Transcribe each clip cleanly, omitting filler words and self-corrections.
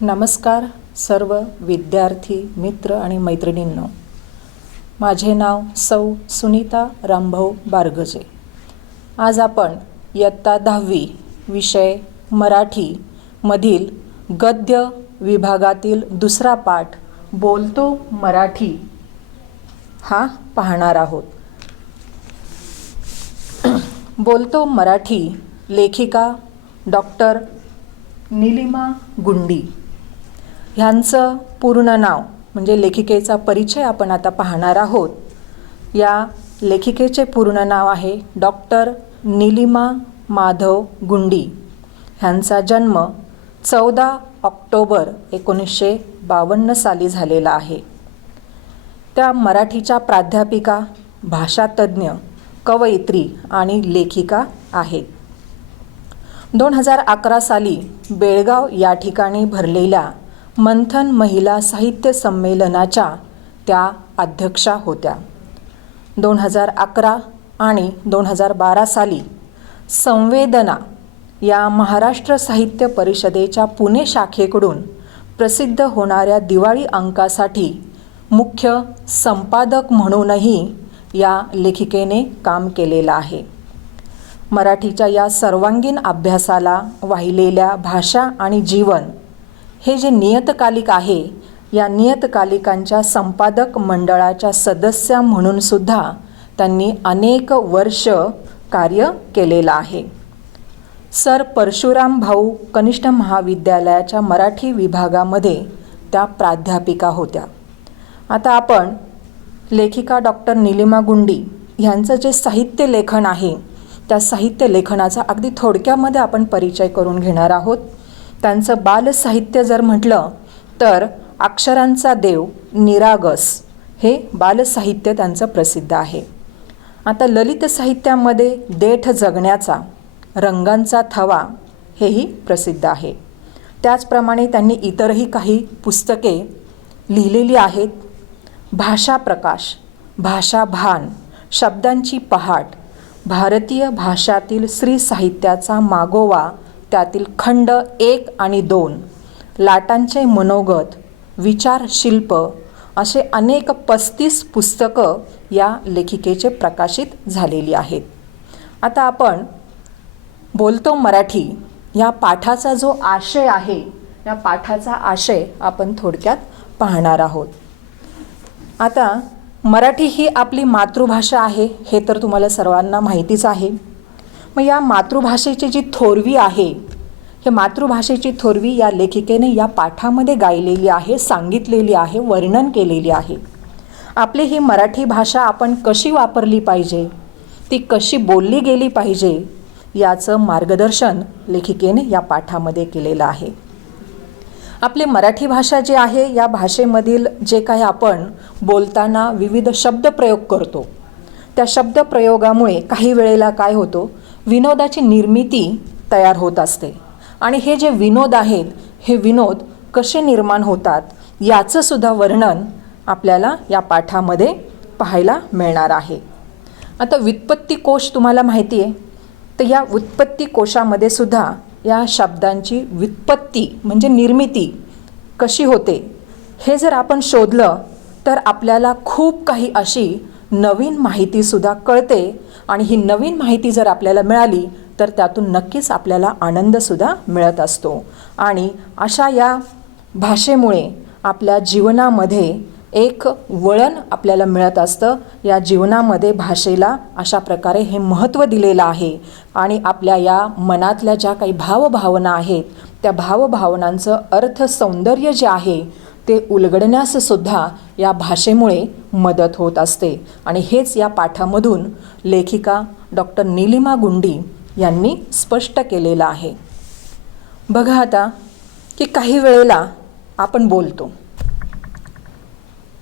नमस्कार सर्व विद्यार्थी मित्र आणि मैत्रिणींनो. माझे नाव सौ सुनीता रामभाऊ बारगजे. आज आपण इयत्ता 10वी विषय मराठी मधील गद्य विभागातील दुसरा पाठ बोलतो मराठी हा पाहणार आहोत. बोलतो मराठी लेखिका डॉक्टर नीलिमा गुंडी ह्यांचं पूर्ण नाव म्हणजे लेखिकेचा परिचय आपण आता पाहणार आहोत. या लेखिकेचे पूर्ण नाव आहे डॉक्टर नीलिमा माधव गुंडी. ह्यांचा जन्म 14 ऑक्टोबर 1952 साली झालेला आहे. त्या मराठीच्या प्राध्यापिका, भाषातज्ञ, कवयित्री आणि लेखिका आहेत. 2011 साली बेळगाव या ठिकाणी भरलेल्या मंथन महिला साहित्य संमेलनाच्या त्या अध्यक्षा होत्या. 2011 आणि 2012 साली संवेदना या महाराष्ट्र साहित्य परिषदेच्या पुणे शाखेकडून प्रसिद्ध होणाऱ्या दिवाळी अंकासाठी मुख्य संपादक म्हणूनही या लेखिकेने काम केलेलं आहे. मराठीच्या या सर्वांगीण अभ्यासाला वाहिलेल्या भाषा आणि जीवन हे जे नियतकालिक आहे, या नियतकालिकांच्या संपादक मंडळाच्या सदस्य म्हणून सुद्धा त्यांनी अनेक वर्ष कार्य केलेलं आहे. सर परशुराम भाऊ कनिष्ठ महाविद्यालयाच्या मराठी विभागामध्ये त्या प्राध्यापिका होत्या. आता आपण लेखिका डॉक्टर नीलिमा गुंडी ह्यांचं जे साहित्य लेखन आहे त्या साहित्य लेखनाचा अगदी थोडक्यामध्ये आपण परिचय करून घेणार आहोत. त्यांचं बालसाहित्य जर म्हटलं तर अक्षरांचा देव, निरागस हे बालसाहित्य त्यांचं प्रसिद्ध आहे. आता ललित साहित्यामध्ये देठ जगण्याचा, रंगांचा थवा हेही प्रसिद्ध आहे. त्याचप्रमाणे त्यांनी इतरही काही पुस्तके लिहिलेली आहेत. भाषा प्रकाश, भाषा भान, शब्दांची पहाट, भारतीय भाषातील स्त्री साहित्याचा मागोवा, त्यातील खंड 1 आणि 2, लाटांचे मनोगत, विचारशिल्प असे अनेक 35 पुस्तकं या लेखिकेचे प्रकाशित झालेली आहेत. आता आपण बोलतो मराठी या पाठाचा जो आशय आहे, या पाठाचा आशय आपण थोडक्यात पाहणार आहोत. आता मराठी ही आपली मातृभाषा आहे हे तर तुम्हाला सर्वांना माहितीच आहे. मग या मातृभाषेची जी थोरवी आहे, हे मातृभाषेची थोरवी या लेखिकेने या पाठामध्ये गायलेली आहे, सांगितलेली आहे, वर्णन केलेली आहे. आपली ही मराठी भाषा आपण कशी वापरली पाहिजे, ती कशी बोलली गेली पाहिजे याचं मार्गदर्शन लेखिकेने या पाठामध्ये केलेलं आहे. आपली मराठी भाषा जी आहे, या भाषेमधील जे काही आपण बोलताना विविध शब्दप्रयोग करतो, त्या शब्दप्रयोगामुळे काही वेळेला काय होतो, विनोदाची निर्मिती तयार होत असते. आणि हे जे विनोद आहेत, हे विनोद कसे निर्माण होतात याचं सुद्धा वर्णन आपल्याला या पाठामध्ये पाहायला मिळणार आहे. आता व्युत्पत्ती कोश तुम्हाला माहिती आहे, तर या व्युत्पत्ती कोशामध्ये सुद्धा या शब्दांची व्युत्पत्ती म्हणजे निर्मिती कशी होते हे जर आपण शोधलं तर आपल्याला खूप काही अशी नवीन माहितीसुद्धा कळते. आणि ही नवीन माहिती जर आपल्याला मिळाली तर त्यातून नक्कीच आपल्याला आनंदसुद्धा मिळत असतो. आणि अशा या भाषेमुळे आपल्या जीवनामध्ये एक वळण आपल्याला मिळत असतं. या जीवनामध्ये भाषेला अशा प्रकारे हे महत्त्व दिलेलं आहे. आणि आपल्या या मनातल्या ज्या काही भावभावना आहेत, त्या भावभावनांचं अर्थ सौंदर्य जे आहे ते उलगडण्याससुद्धा या भाषेमुळे मदत होत असते. आणि हेच या पाठामधून लेखिका डॉक्टर नीलिमा गुंडी यांनी स्पष्ट केलेलं आहे. बघा आता की काही वेळेला आपण बोलतो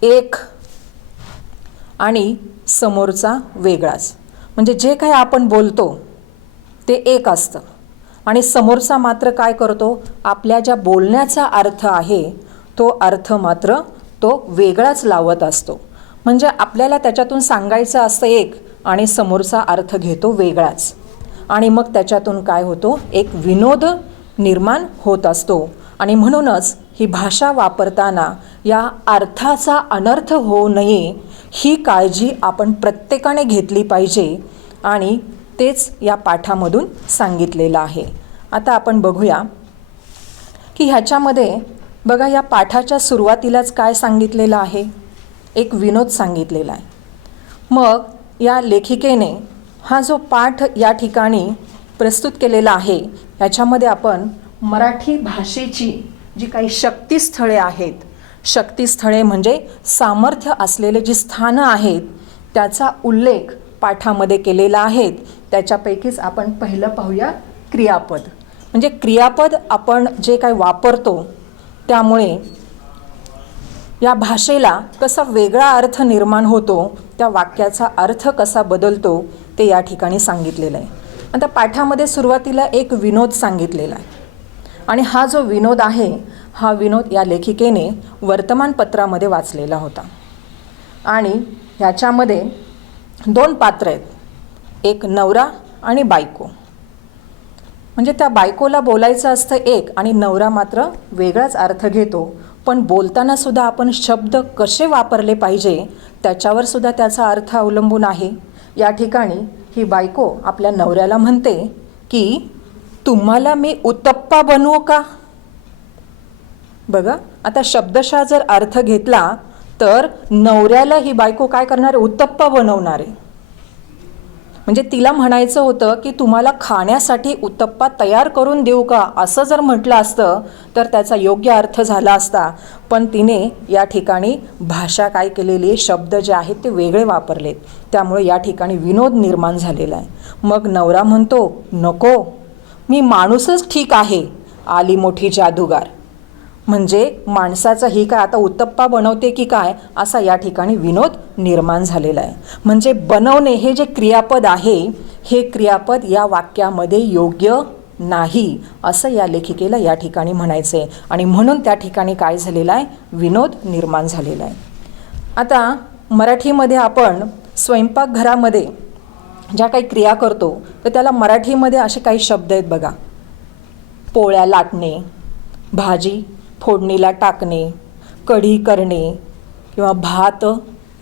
एक आणि समोरचा वेगळाच, म्हणजे जे काही आपण बोलतो ते एक असतं आणि समोरचा मात्र काय करतो, आपल्या ज्या बोलण्याचा अर्थ आहे तो अर्थ मात्र तो वेगळाच लावत असतो. म्हणजे आपल्याला त्याच्यातून सांगायचं असतं एक आणि समोरचा अर्थ घेतो वेगळाच. आणि मग त्याच्यातून काय होतो, एक विनोद निर्माण होत असतो. आणि म्हणूनच ही भाषा वापरताना या अर्थाचा अनर्थ होऊ नये ही काळजी आपण प्रत्येकाने घेतली पाहिजे आणि तेच या पाठामधून सांगितलेलं आहे. आता आपण बघूया की ह्याच्यामध्ये बघा, या पाठाच्या सुरुवातीलाच काय सांगितलेलं आहे, एक विनोद सांगितलेला आहे. मग या लेखिकेने हा जो पाठ या ठिकाणी प्रस्तुत केलेला आहे याच्यामध्ये आपण मराठी भाषेची जी काही शक्तिस्थळे आहेत, शक्तिस्थळे म्हणजे सामर्थ्य असलेले जी स्थानं आहेत त्याचा उल्लेख पाठामध्ये केलेला आहे. त्याच्यापैकीच आपण पहिलं पाहूया क्रियापद. म्हणजे क्रियापद आपण जे काही वापरतो त्यामुळे या भाषेला कसा वेगळा अर्थ निर्माण होतो, त्या वाक्याचा अर्थ कसा बदलतो ते या ठिकाणी सांगितलेलं आहे. आता पाठामध्ये सुरुवातीला एक विनोद सांगितलेला आहे आणि हा जो विनोद आहे हा विनोद या लेखिकेने वर्तमानपत्रामध्ये वाचलेला होता. आणि ह्याच्यामध्ये 2 पात्र आहेत, एक नवरा आणि बायको. म्हणजे त्या बायकोला बोलायचं असतं एक आणि नवरा मात्र वेगळाच अर्थ घेतो. पण बोलताना सुद्धा आपण शब्द कसे वापरले पाहिजे त्याच्यावर सुद्धा त्याचा अर्थ अवलंबून आहे. या ठिकाणी ही बायको आपल्या नवऱ्याला म्हणते की तुम्हाला मी उत्तप्पा बनवू का. बघा, आता शब्दशः जर अर्थ घेतला तर नवऱ्याला ही बायको काय करणार आहे, उत्तप्पा बनवणार आहे. म्हणजे तिला म्हणायचं होतं की तुम्हाला खाण्यासाठी उत्तप्पा तयार करून देऊ का, असं जर म्हटलं असतं तर त्याचा योग्य अर्थ झाला असता. पण तिने या ठिकाणी भाषा काय केलेली आहे, शब्द जे आहेत ते वेगळे वापरलेत. त्यामुळे या ठिकाणी विनोद निर्माण झालेला आहे. मग नवरा म्हणतो नको, मी माणूसच ठीक आहे, आली मोठी जादूगार. म्हणजे माणसाचं ही काय आता उत्तप्पा बनवते की काय, असा या ठिकाणी विनोद निर्माण झालेला आहे. म्हणजे बनवणे हे जे क्रियापद आहे हे क्रियापद या वाक्यामध्ये योग्य नाही असं या लेखिकेला या ठिकाणी म्हणायचं आहे. आणि म्हणून त्या ठिकाणी काय झालेलं आहे, विनोद निर्माण झालेला आहे. आता मराठीमध्ये आपण स्वयंपाकघरामध्ये ज्या काही क्रिया करतो तर त्याला मराठीमध्ये असे काही शब्द आहेत बघा. पोळ्या लाटणे, भाजी फोडणीला टाकणे, कढी करणे किंवा भात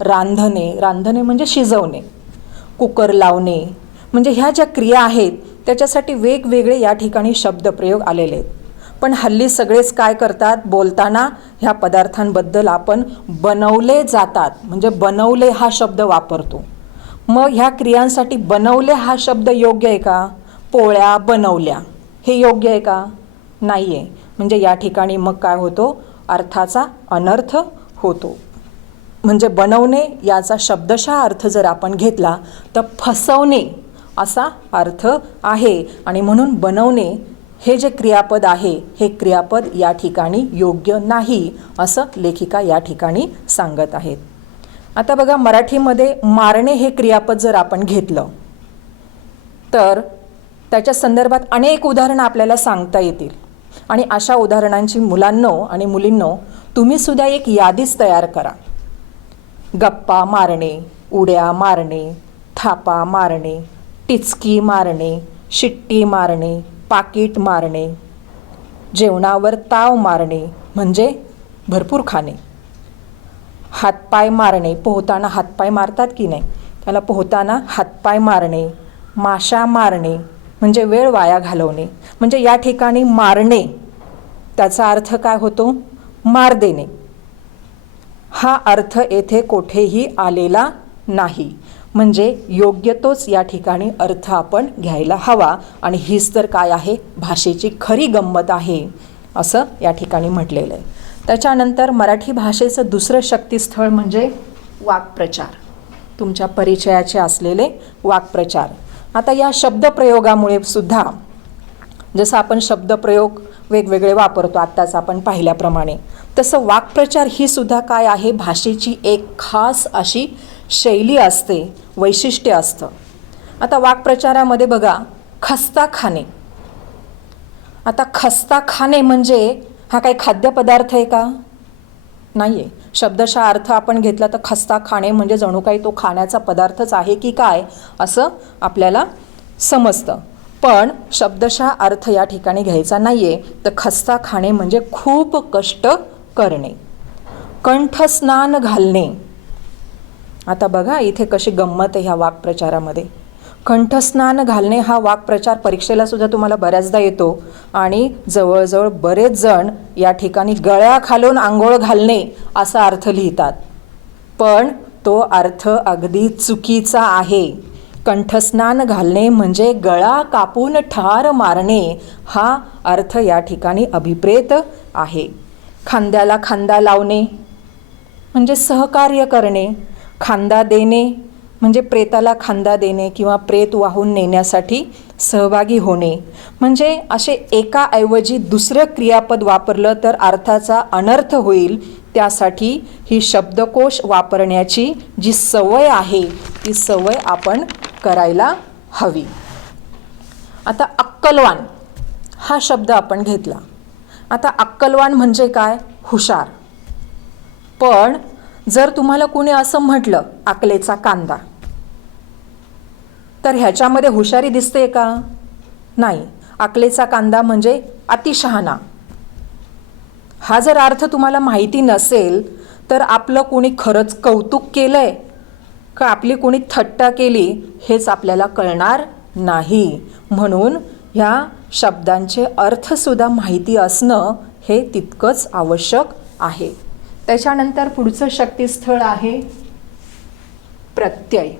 रांधणे, रांधणे म्हणजे शिजवणे, कुकर लावणे. म्हणजे ह्या ज्या क्रिया आहेत त्याच्यासाठी वेगवेगळे या ठिकाणी शब्दप्रयोग आलेले आहेत. पण हल्ली सगळेच काय करतात, बोलताना ह्या पदार्थांबद्दल आपण बनवले जातात म्हणजे बनवले हा शब्द वापरतो. मग ह्या क्रियांसाठी बनवले हा शब्द योग्य आहे का, पोळ्या बनवल्या हे योग्य आहे का, नाही आहे. म्हणजे या ठिकाणी मग काय होतो, अर्थाचा अनर्थ होतो. म्हणजे बनवणे याचा शब्दशः अर्थ जर आपण घेतला तर फसवणे असा अर्थ आहे. आणि म्हणून बनवणे हे जे क्रियापद आहे हे क्रियापद या ठिकाणी योग्य नाही असं लेखिका या ठिकाणी सांगत आहेत. आता बघा, मराठीमध्ये मारणे हे क्रियापद जर आपण घेतलं तर त्याच्या संदर्भात अनेक उदाहरणं आपल्याला सांगता येतील. आणि अशा उदाहरणांची मुलांनो आणि मुलींनो तुम्हीसुद्धा एक यादीच तयार करा. गप्पा मारणे, उड्या मारणे, थापा मारणे, टिचकी मारणे, शिट्टी मारणे, पाकीट मारणे, जेवणावर ताव मारणे म्हणजे भरपूर खाणे, हातपाय मारणे, पोहताना हातपाय मारतात की नाही त्याला पोहताना हातपाय मारणे, माशा मारणे म्हणजे वेळ वाया घालवणे. म्हणजे या ठिकाणी मारणे त्याचा अर्थ काय होतो, मार देणे. हा अर्थ येथे कोठेही आलेला नाही. म्हणजे योग्य तोच या ठिकाणी अर्थ आपण घ्यायला हवा. आणि हीच तर काय आहे, भाषेची खरी गंमत आहे असं या ठिकाणी म्हटलेलं आहे. त्याच्यानंतर मराठी भाषेचं दुसरं शक्तिस्थळ म्हणजे वाक्प्रचार, तुमच्या परिचयाचे असलेले वाक्प्रचार. आता या शब्दप्रयोगामुळे सुद्धा जसं आपण शब्दप्रयोग वेगवेगळे वापरतो आत्ताच आपण पाहिल्याप्रमाणे, तसं वाक्प्रचार ही सुद्धा काय आहे, भाषेची एक खास अशी शैली असते, वैशिष्ट्य असतं. आता वाक्प्रचारामध्ये बघा, खस्ता खाणे. आता खस्ता खाणे म्हणजे हा काही खाद्यपदार्थ आहे का, नाही आहे. शब्दशः अर्थ आपण घेतला तर खस्ता खाणे म्हणजे जणू काही तो खाण्याचा पदार्थच आहे की काय असं आपल्याला समजतं. पण शब्दशः अर्थ या ठिकाणी घ्यायचा नाहीये. तर खस्ता खाणे म्हणजे खूप कष्ट करणे. कंठस्नान घालणे. आता बघा इथे कशी गंमत आहे ह्या वाक्प्रचारामध्ये. कंठस्नान घालणे हा वाक्प्रचार परीक्षेला सुद्धा तुम्हाला बऱ्याचदा येतो आणि जवळजवळ बरेच जण या ठिकाणी गळ्याखालून आंघोळ घालणे असा अर्थ लिहितात, पण तो अर्थ अगदी चुकीचा आहे. कंठस्नान घालणे म्हणजे गळा कापून ठार मारणे हा अर्थ या ठिकाणी अभिप्रेत आहे. खांद्याला खांदा लावणे म्हणजे सहकार्य करणे. खांदा देणे म्हणजे प्रेताला खांदा देणे किंवा प्रेत वाहून नेण्यासाठी सहभागी होणे. म्हणजे असे एकाऐवजी दुसरं क्रियापद वापरलं तर अर्थाचा अनर्थ होईल, त्यासाठी ही शब्दकोश वापरण्याची जी सवय आहे ती सवय आपण करायला हवी. आता अक्कलवान हा शब्द आपण घेतला. आता अक्कलवान म्हणजे काय? हुशार. पण जर तुम्हाला कोणी असं म्हटलं अकलेचा कांदा, तर ह्याच्यामध्ये हुशारी दिसते का? नाही. अकलेचा कांदा म्हणजे अतिशहाणा. हा जर अर्थ तुम्हाला माहिती नसेल तर आपलं कोणी खरंच कौतुक केलंय का आपली कोणी थट्टा केली हेच आपल्याला कळणार नाही. म्हणून ह्या शब्दांचे अर्थसुद्धा माहिती असणं हे तितकंच आवश्यक आहे. त्याच्यानंतर पुढचं शक्तिस्थळ आहे प्रत्यय.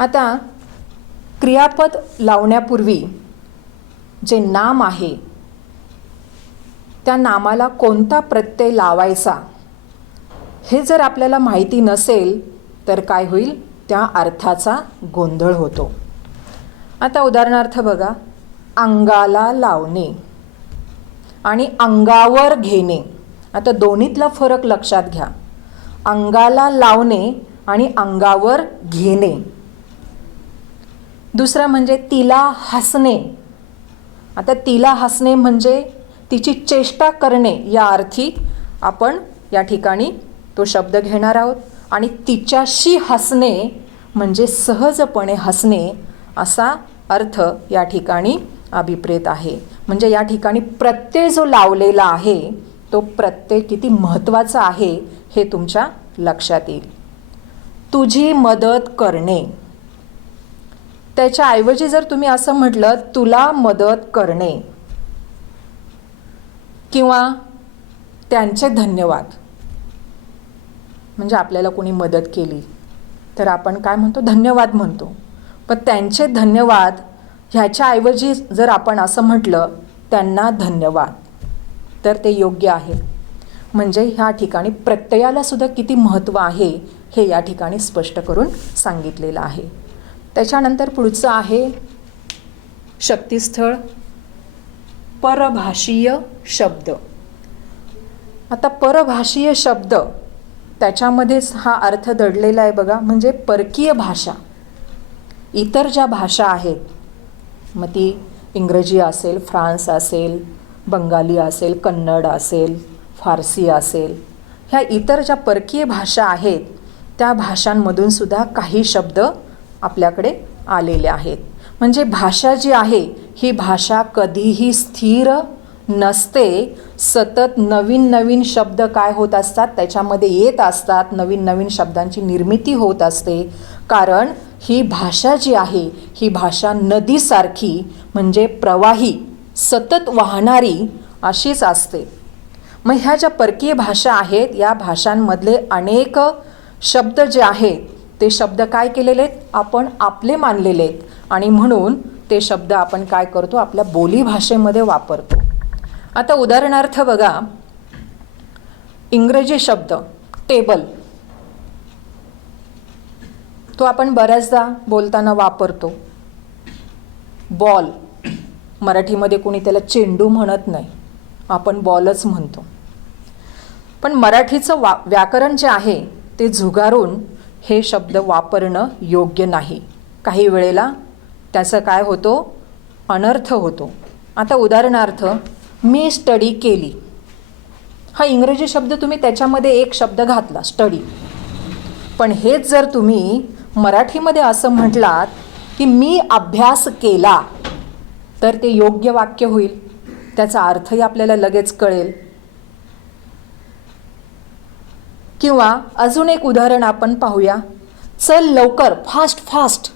आता क्रियापद लावण्यापूर्वी जे नाम आहे त्या नामाला कोणता प्रत्यय लावायचा हे जर आपल्याला माहिती नसेल तर काय होईल? त्या अर्थाचा गोंधळ होतो. आता उदाहरणार्थ बघा, अंगाला लावणे आणि अंगावर घेणे. आता दोन्हीतला फरक लक्षात घ्या. अंगाला लावणे आणि अंगावर घेणे. दुसरं म्हणजे तिला हसणे. आता तिला हसणे म्हणजे तिची चेष्टा करणे या अर्थी आपण या ठिकाणी तो शब्द घेणार आहोत. आणि तिच्याशी हसणे म्हणजे सहजपणे हसणे असा अर्थ या ठिकाणी अभिप्रेत आहे. म्हणजे या ठिकाणी प्रत्यय जो लावलेला आहे तो प्रत्यय किती महत्त्वाचा आहे हे तुमच्या लक्षात येईल. तुझी मदत करणे. त्याच्याऐवजी जर तुम्ही असं म्हटलं तुला मदत करणे किंवा त्यांचे धन्यवाद, म्हणजे आपल्याला कोणी मदत केली तर आपण काय म्हणतो? धन्यवाद म्हणतो. पण त्यांचे धन्यवाद ह्याच्याऐवजी जर आपण असं म्हटलं त्यांना धन्यवाद तर ते योग्य आहे. म्हणजे ह्या ठिकाणी प्रत्ययाला सुद्धा किती महत्त्व आहे हे या ठिकाणी स्पष्ट करून सांगितलेलं आहे. त्याच्यानंतर पुढचं आहे शक्तिस्थळ परभाषीय शब्द. आता परभाषीय शब्द त्याच्यामध्येच हा अर्थ दडलेला आहे बघा. म्हणजे परकीय भाषा. इतर ज्या भाषा आहेत, मग ती इंग्रजी असेल, फ्रान्स असेल, बंगाली असेल, कन्नड असेल, फारसी असेल, ह्या इतर ज्या परकीय भाषा आहेत त्या भाषांमधून सुद्धा काही शब्द आपल्याकडे आलेले आहेत. म्हणजे भाषा जी आहे ही भाषा कधीही स्थिर नसते. सतत नवीन नवीन शब्द काय होत असतात, त्याच्यामध्ये येत असतात. नवीन नवीन शब्दांची निर्मिती होत असते. कारण ही भाषा जी आहे ही भाषा नदीसारखी म्हणजे प्रवाही, सतत वाहणारी अशीच असते. मग ह्या ज्या परकीय भाषा आहेत या भाषांमधले अनेक शब्द जे आहेत ते शब्द काय केलेले आहेत? आपण आपले मानलेले आहेत आणि म्हणून ते शब्द आपण काय करतो? आपल्या बोलीभाषेमध्ये वापरतो. आता उदाहरणार्थ बघा, इंग्रजी शब्द टेबल तो आपण बऱ्याचदा बोलताना वापरतो. बॉल, मराठीमध्ये कोणी त्याला चेंडू म्हणत नाही, आपण बॉलच म्हणतो. पण मराठीचं व्याकरण जे आहे ते झुगारून हे शब्द वापरणं योग्य नाही. काही वेळेला त्याचं काय होतो? अनर्थ होतो. आता उदाहरणार्थ मी स्टडी केली, हा इंग्रजी शब्द तुम्ही त्याच्यामध्ये एक शब्द घातला स्टडी, पण हेच जर तुम्ही मराठीमध्ये असं म्हटलात की मी अभ्यास केला तर ते योग्य वाक्य होईल, त्याचा अर्थही आपल्याला लगेच कळेल. किंवा अजून एक उदाहरण आपण पाहूया. चल लवकर, फास्ट फास्ट.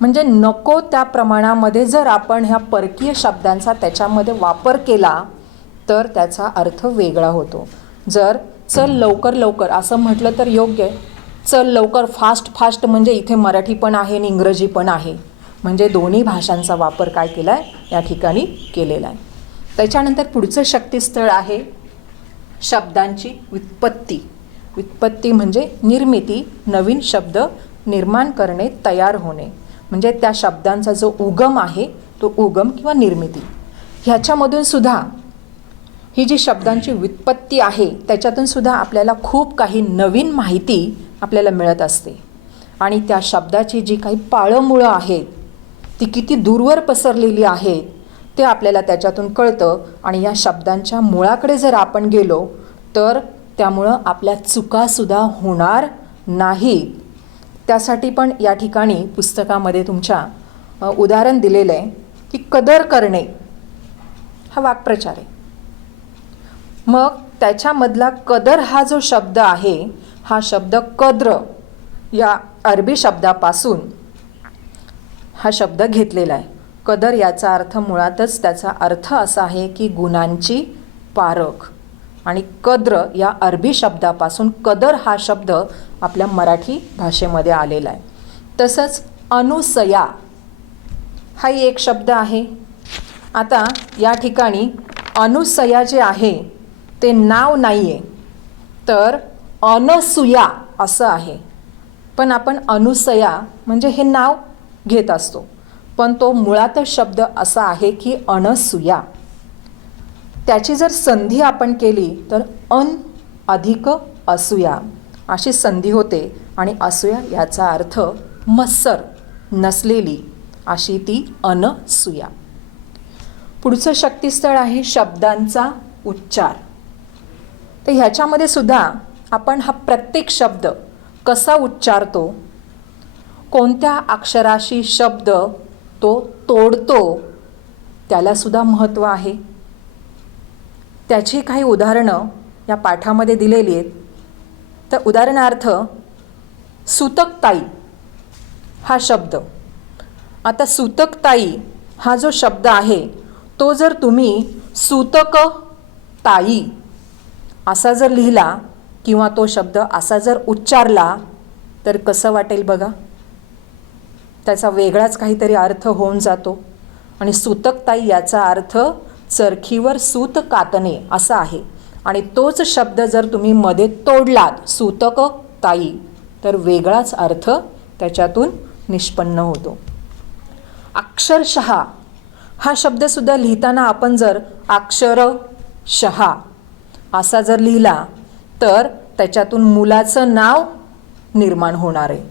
म्हणजे नको त्या प्रमाणामध्ये जर आपण ह्या परकीय शब्दांचा त्याच्यामध्ये वापर केला तर त्याचा अर्थ वेगळा होतो. जर चल लवकर लवकर असं म्हटलं तर योग्य आहे. चल लवकर फास्ट फास्ट म्हणजे इथे मराठी पण आहे आणि इंग्रजी पण आहे, म्हणजे दोन्ही भाषांचा वापर काय केला आहे या ठिकाणी केलेला आहे. त्याच्यानंतर पुढचं शक्तिस्थळ आहे शब्दांची व्युत्पत्ती. व्युत्पत्ती म्हणजे निर्मिती, नवीन शब्द निर्माण करणे, तयार होणे. म्हणजे त्या शब्दांचा जो उगम आहे तो उगम किंवा निर्मिती. ह्याच्यामधून सुद्धा ही जी शब्दांची व्युत्पत्ती आहे त्याच्यातून सुद्धा आपल्याला खूप काही नवीन माहिती आपल्याला मिळत असते. आणि त्या शब्दाची जी काही पाळंमुळं आहेत ती किती दूरवर पसरलेली आहेत ते आपल्याला त्याच्यातून कळतं. आणि या शब्दांच्या मुळाकडे जर आपण गेलो तर त्यामुळं आपल्या चुकासुद्धा होणार नाहीत. त्यासाठी पण या ठिकाणी पुस्तकामध्ये तुमच्या उदाहरण दिलेलं आहे की कदर करणे हा वाक्प्रचार आहे. मग त्याच्यामधला कदर हा जो शब्द आहे हा शब्द कद्र या अरबी शब्दापासून हा शब्द घेतलेला आहे. कदर याचा अर्थ मुळातच त्याचा अर्थ असा आहे की गुणांची पारख. आणि कद्र या अरबी शब्दापासून कदर हा शब्द आपल्या मराठी भाषेमध्ये आलेला आहे. तसंच अनुसया हाही एक शब्द आहे. आता या ठिकाणी अनुसया जे आहे ते नाव नाही आहे तर अनसूया असं आहे. पण आपण अनुसया म्हणजे हे नाव घेत असतो, पण तो मुळातच शब्द असा आहे की अनसूया. त्याची जर संधी आपण केली तर अन अधिक असूया अशी संधी होते. आणि असूया याचा अर्थ मत्सर, नसलेली अशी ती अनसूया. पुढचं शक्तिस्थळ आहे शब्दांचा उच्चार. तर ह्याच्यामध्ये सुद्धा आपण हा प्रत्येक शब्द कसा उच्चारतो, कोणत्या अक्षराशी शब्द तो तोडतो त्यालासुद्धा महत्त्व आहे. त्याची काही उदाहरणं या पाठामध्ये दिलेली आहेत. तर उदाहरणार्थ सूतकताई हा शब्द. आता सूतकताई हा जो शब्द आहे तो जर तुम्ही सूतक ताई असा जर लिहिला किंवा तो शब्द असा जर उच्चारला तर कसं वाटेल बघा. त्याचा वेगळाच काहीतरी अर्थ होऊन जातो. आणि सूतकताई याचा अर्थ चरखीवर सूत कातणे असा आहे. आणि तोच शब्द जर तुम्ही मध्ये तोडलात सूतक ताई तर वेगळाच अर्थ त्याच्यातून निष्पन्न होतो. अक्षरशः हा शब्दसुद्धा लिहिताना आपण जर अक्षरशः असा जर लिहिला तर त्याच्यातून मुलाचं नाव निर्माण होणार आहे.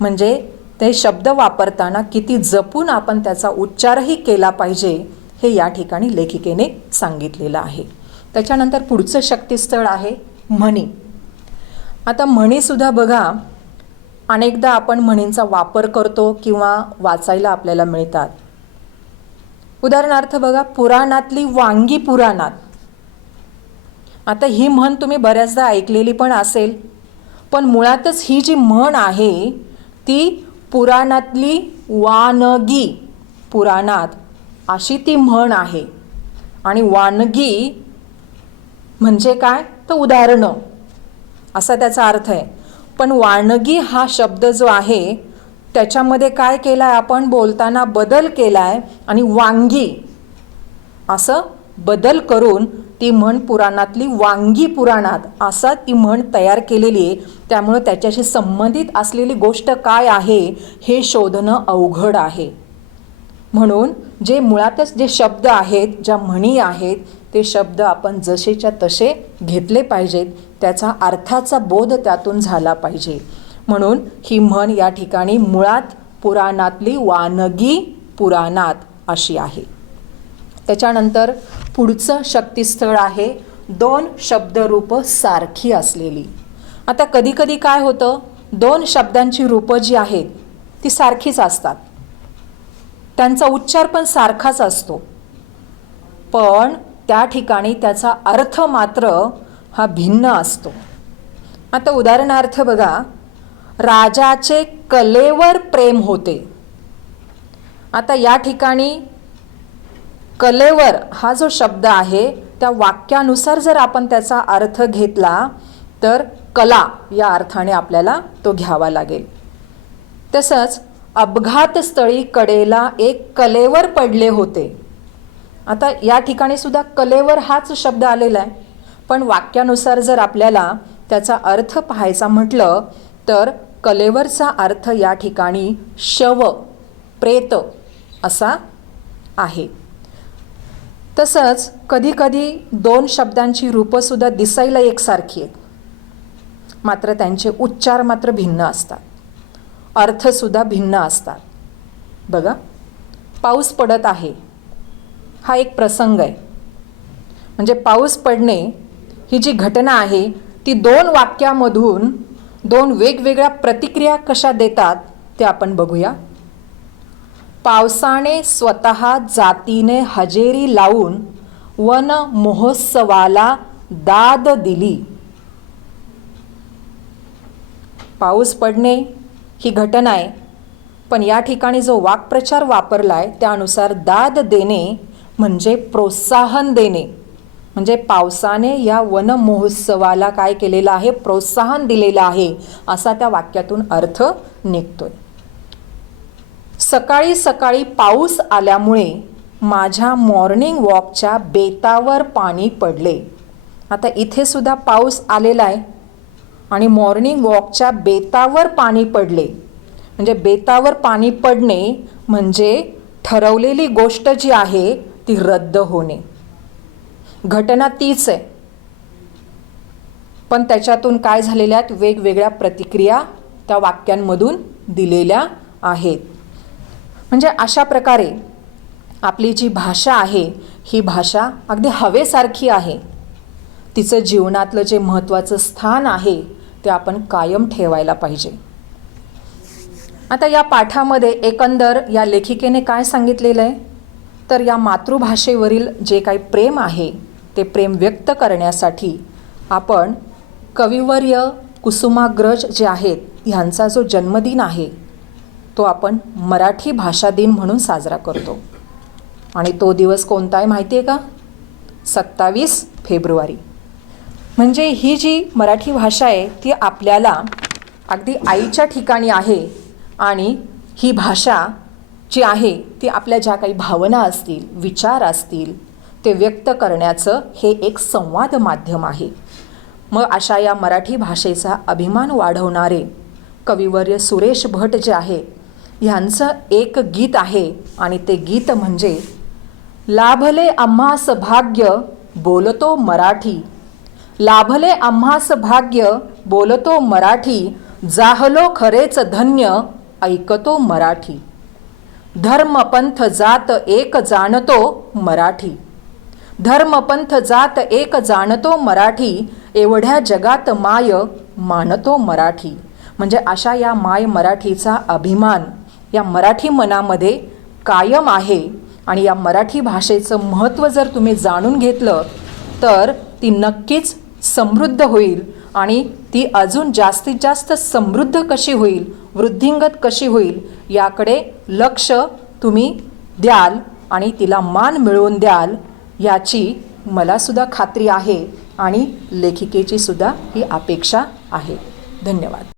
म्हणजे ते शब्द वापरताना किती जपून आपण त्याचा उच्चारही केला पाहिजे हे या ठिकाणी लेखिकेने सांगितलेलं आहे. त्याच्यानंतर पुढचं शक्तिस्थळ आहे म्हणी. आता म्हणीसुद्धा बघा अनेकदा आपण म्हणींचा वापर करतो किंवा वाचायला आपल्याला मिळतात. उदाहरणार्थ बघा पुराणातली वांगी पुराणात. आता ही म्हण तुम्ही बऱ्याचदा ऐकलेली पण असेल, पण मुळातच ही जी म्हण आहे ती पुराणातली वानगी पुराणात अशी ती म्हण आहे. आणि वानगी म्हणजे काय तर उदाहरणं असा त्याचा अर्थ आहे. पण वानगी हा शब्द जो आहे त्याच्यामध्ये काय केला आहे आपण बोलताना बदल केला आहे आणि वांगी असं बदल करून ती म्हण पुराणातली वांगी पुराणात असा ती म्हण तयार केलेली आहे. त्यामुळे त्याच्याशी संबंधित असलेली गोष्ट काय आहे हे शोधणं अवघड आहे. म्हणून जे मुळातच जे शब्द आहेत, ज्या म्हणी आहेत ते शब्द आपण जसेच्या तसे घेतले पाहिजेत. त्याचा अर्थाचा बोध त्यातून झाला पाहिजे. म्हणून ही म्हण या ठिकाणी मुळात पुराणातली वानगी पुराणात अशी आहे. त्याच्यानंतर पुढचं शक्तिस्थळ आहे दोन शब्दरूप सारखी असलेली. आता कधीकधी काय होतं दोन शब्दांची रूपं जी आहेत ती सारखीच असतात, त्यांचा उच्चार पण सारखाच असतो, पण त्या ठिकाणी त्याचा अर्थ मात्र हा भिन्न असतो. आता उदाहरणार्थ बघा, राजाचे कलेवर प्रेम होते. आता या ठिकाणी कलेवर हा जो शब्द आहे त्या वाक्यानुसार जर आपण त्याचा अर्थ घेतला तर कला या अर्थाने आपल्याला तो घ्यावा लागेल. तसंच अपघातस्थळी कडेला एक कलेवर पडले होते. आता या ठिकाणी सुद्धा कलेवर हाच शब्द आलेला आहे, पण वाक्यानुसार जर आपल्याला त्याचा अर्थ पाहायचा म्हटलं तर कलेवरचा अर्थ या ठिकाणी शव, प्रेत असा आहे. तसंच कधीकधी दोन शब्दांची रूपं सुद्धा दिसायला एकसारखी आहेत, मात्र त्यांचे उच्चार मात्र भिन्न असतात, अर्थसुद्धा भिन्न असतात. बघा, पाऊस पडत आहे हा एक प्रसंग आहे. म्हणजे पाऊस पडणे ही जी घटना आहे ती दोन वाक्यामधून दोन वेगवेगळ्या प्रतिक्रिया कशा देतात ते आपण बघूया. पावसाने स्वतः जातीने हजेरी लावून वन महोत्सवाला दाद दिली. पाऊस पडणे ही घटना आहे, पण या ठिकाणी जो वाक्प्रचार वापरलाय त्यानुसार दाद देणे म्हणजे प्रोत्साहन देणे. म्हणजे पावसाने या वन महोत्सवाला काय केलेलं आहे, प्रोत्साहन दिलेलं आहे असा त्या वाक्यातून अर्थ निघतोय. सकाळी सकाळी पाऊस आल्यामुळे माझ्या मॉर्निंग वॉकच्या बेतावर पाणी पडले. आता इथे सुद्धा पाऊस आलेला आहे आणि मॉर्निंग वॉकच्या बेतावर पाणी पडले. म्हणजे बेतावर पाणी पडणे म्हणजे ठरवलेली गोष्ट जी आहे ती रद्द होणे. घटना तीच आहे, पण त्याच्यातून काय झालेल्या आहेत, वेगवेगळ्या प्रतिक्रिया त्या वाक्यांमधून दिलेल्या आहेत. म्हणजे अशा प्रकारे आपली जी भाषा आहे ही भाषा अगदी हवेसारखी आहे. तिचं जीवनातलं जे महत्त्वाचं स्थान आहे ते आपण कायम ठेवायला पाहिजे. आता या पाठामध्ये एकंदर या लेखिकेने काय सांगितलेलं आहे, तर या मातृभाषेवरील जे काही प्रेम आहे ते प्रेम व्यक्त करण्यासाठी आपण कविवर्य कुसुमाग्रज जे आहेत ह्यांचा जो जन्मदिन आहे तो आपण मराठी भाषा दिन म्हणून साजरा करतो. आणि तो दिवस कोणता आहे माहिती आहे का, 27 फेब्रुवारी. म्हणजे ही जी मराठी भाषा आहे ती आपल्याला अगदी आईच्या ठिकाणी आहे आणि ही भाषा जी आहे ती आपल्या ज्या काही भावना असतील, विचार असतील ते व्यक्त करण्याचं हे एक संवाद माध्यम आहे. मग अशा या मराठी भाषेचा अभिमान वाढवणारे कविवर्य सुरेश भट जे आहेत ह्यांचं एक गीत आहे आणि ते गीत म्हणजे लाभले आम्हास भाग्य बोलतो मराठी. लाभले आम्हास भाग्य बोलतो मराठी, जाहलो खरेच धन्य ऐकतो मराठी. धर्मपंथ जात एक जाणतो मराठी. धर्मपंथ जात एक जाणतो मराठी, एवढ्या जगात माय मानतो मराठी. म्हणजे अशा या माय मराठीचा अभिमान या मराठी मनामध्ये कायम आहे. आणि या मराठी भाषेचं महत्त्व जर तुम्ही जाणून घेतलं तर ती नक्कीच समृद्ध होईल आणि ती अजून जास्तीत जास्त समृद्ध कशी होईल, वृद्धिंगत कशी होईल याकडे लक्ष तुम्ही द्याल आणि तिला मान मिळवून द्याल याची मला सुद्धा खात्री आहे आणि लेखिकेची सुद्धा ही अपेक्षा आहे. धन्यवाद.